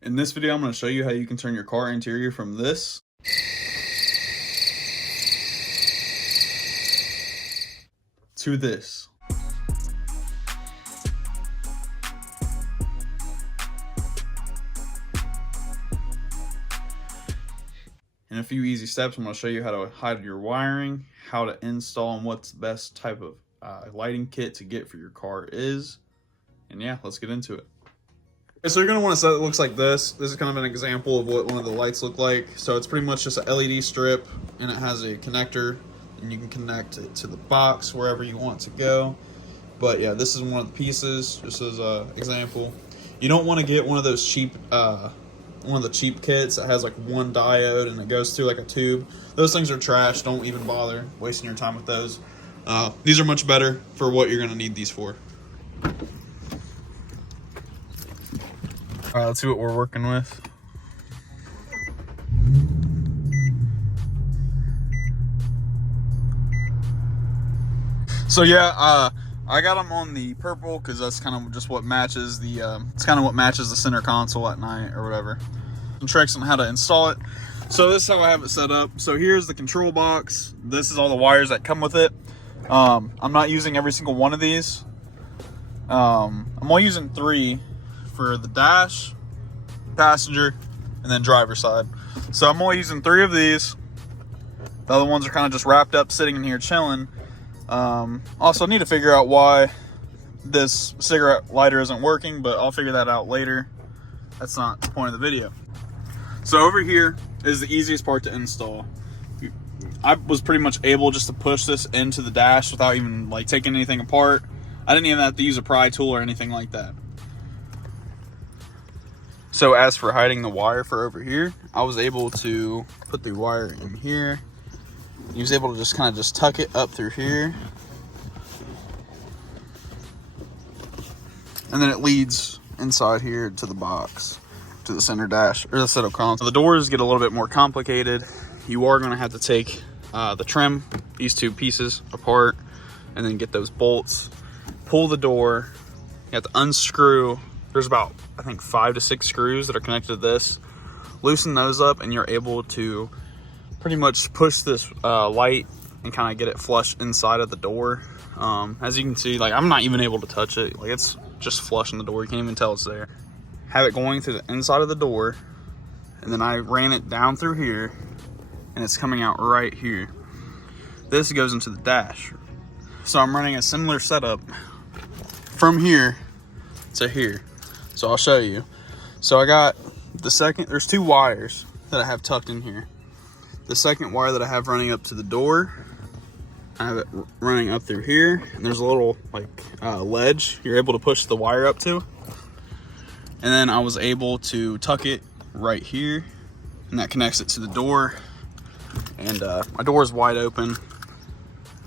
In this video, I'm going to show you how you can turn your car interior from this to this. In a few easy steps, I'm going to show you how to hide your wiring, how to install, and what's the best type of lighting kit to get for your car is. And yeah, let's get into it. Okay, so you're going to want to set it looks like this. This is kind of an example of what one of the lights look like. So it's pretty much just an LED strip, and it has a connector, and you can connect it to the box wherever you want to go. But yeah, this is one of the pieces, just as an example. You don't want to get one of those cheap, one of the cheap kits that has like one diode and it goes through like a tube. Those things are trash. Don't even bother wasting your time with those. These are much better for what you're going to need these for. All right, let's see what we're working with. So yeah, I got them on the purple because that's kind of just what matches the it's kind of what matches the center console at night or whatever. Some tricks on how to install it. So this is how I have it set up. So here's the control box. This is all the wires that come with it. I'm not using every single one of these. I'm only using 3 for the dash, passenger, and then driver side. So I'm only using 3 of these. The other ones are kind of just wrapped up sitting in here chilling. Also need to figure out why this cigarette lighter isn't working, but I'll figure that out later. That's not the point of the video. So over here is the easiest part to install. I was pretty much able just to push this into the dash without even like taking anything apart. I didn't even have to use a pry tool or anything like that. So as for hiding the wire for over here, I was able to put the wire in here. He was able to just kind of just tuck it up through here. And then it leads inside here to the box, to the center dash, or the center console. The doors get a little bit more complicated. You are going to have to take the trim, these 2 pieces apart, and then get those bolts. Pull the door. You have to unscrew. There's about, I think, 5 to 6 screws that are connected to this. Loosen those up, and you're able to pretty much push this light and kind of get it flush inside of the door. As you can see, like, I'm not even able to touch it. Like, it's just flush in the door. You can't even tell it's there. Have it going through the inside of the door, and then I ran it down through here, and it's coming out right here. This goes into the dash. So I'm running a similar setup from here to here. So I'll show you. So I got the second, there's 2 wires that I have tucked in here. The second wire that I have running up to the door, I have it running up through here, and there's a little like ledge you're able to push the wire up to. And then I was able to tuck it right here, and that connects it to the door. And my door is wide open,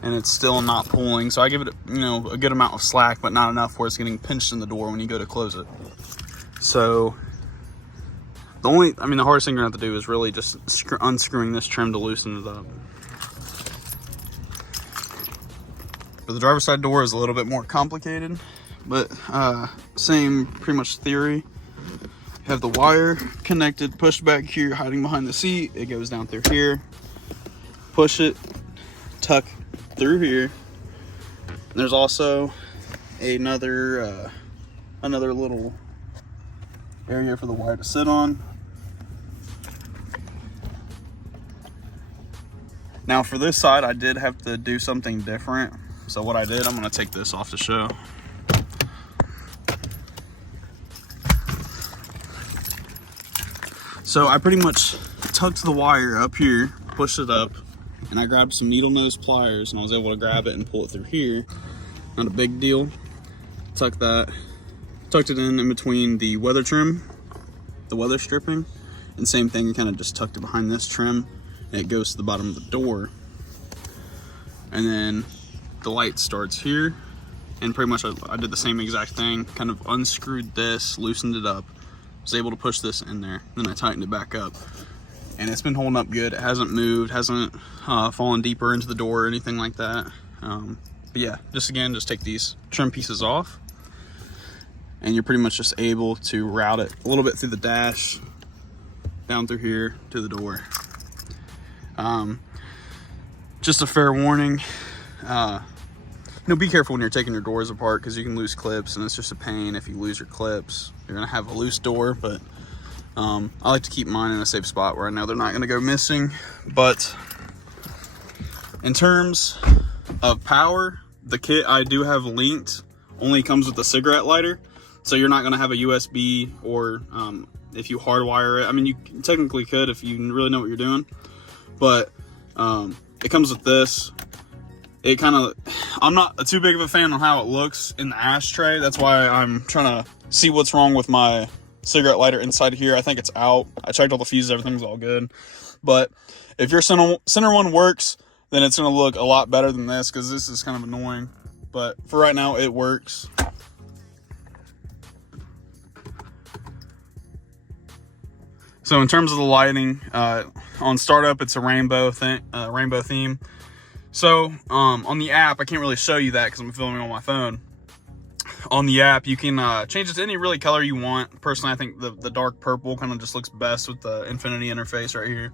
and it's still not pulling. So I give it, a good amount of slack, but not enough where it's getting pinched in the door when you go to close it. So the hardest thing you're gonna have to do is really just unscrewing this trim to loosen it up. But the driver's side door is a little bit more complicated, but same pretty much theory. You have the wire connected, pushed back here, hiding behind the seat. It goes down through here. Push it, tuck through here. And there's also another little area for the wire to sit on. Now for this side, I did have to do something different. So what I did, I'm gonna take this off to show. So I pretty much tucked the wire up here, pushed it up, and I grabbed some needle nose pliers, and I was able to grab it and pull it through here. Not a big deal. Tucked it in between the weather trim, the weather stripping, and same thing, you kind of just tucked it behind this trim, and it goes to the bottom of the door. And then the light starts here, and pretty much I did the same exact thing, kind of unscrewed this, loosened it up, was able to push this in there, then I tightened it back up. And it's been holding up good. It hasn't moved, hasn't fallen deeper into the door or anything like that. But yeah, just take these trim pieces off. and you're pretty much just able to route it a little bit through the dash, down through here to the door. Just a fair warning, be careful when you're taking your doors apart, because you can lose clips, and it's just a pain if you lose your clips. You're gonna have a loose door, but I like to keep mine in a safe spot where I know they're not gonna go missing. But in terms of power, the kit I do have linked only comes with a cigarette lighter, so you're not gonna have a USB, or if you hardwire it. I mean, you technically could if you really know what you're doing, but it comes with this. It kind of, I'm not too big of a fan on how it looks in the ashtray. That's why I'm trying to see what's wrong with my cigarette lighter inside here. I think it's out. I checked all the fuses, everything's all good. But if your center one works, then it's going to look a lot better than this, because this is kind of annoying. But for right now, it works. So in terms of the lighting, on startup, it's a rainbow theme. So on the app, I can't really show you that because I'm filming on my phone. On the app, you can change it to any really color you want. Personally, I think the dark purple kind of just looks best with the Infiniti interface right here.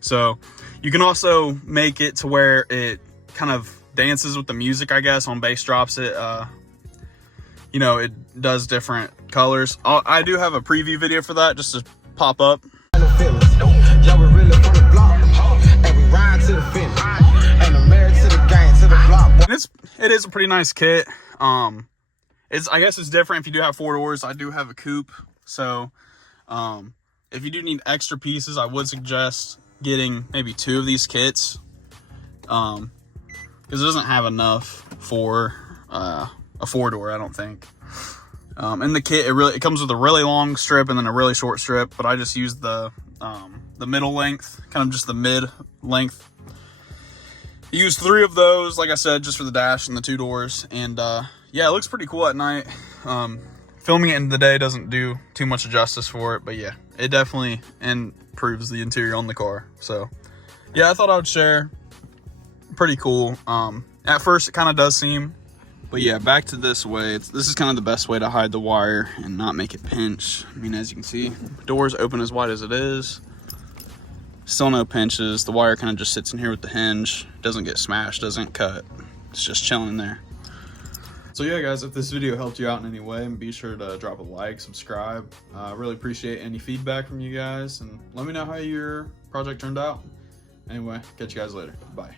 So you can also make it to where it kind of dances with the music, I guess. On bass drops, it it does different colors. I do have a preview video for that just to pop up. It is a pretty nice kit. I guess it's different if you do have 4 doors. I do have a coupe, so if you do need extra pieces, I would suggest getting maybe 2 of these kits, because it doesn't have enough for a 4-door, I don't think. In the kit, it comes with a really long strip and then a really short strip, but I just used the middle length, kind of just the mid length. Use 3 of those, like I said, just for the dash and the 2 doors. And yeah, it looks pretty cool at night. Filming it in the day doesn't do too much justice for it, but yeah, it definitely improves the interior on the car. So yeah, I thought I would share. Pretty cool. At first it kind of does seem, but yeah, back to this way. This is kind of the best way to hide the wire and not make it pinch. I mean, as you can see, doors open as wide as it is. Still no pinches. The wire kind of just sits in here with the hinge. Doesn't get smashed, doesn't cut. It's just chilling in there. So yeah, guys, if this video helped you out in any way, be sure to drop a like, subscribe. I really appreciate any feedback from you guys, and let me know how your project turned out. Anyway, catch you guys later. Bye.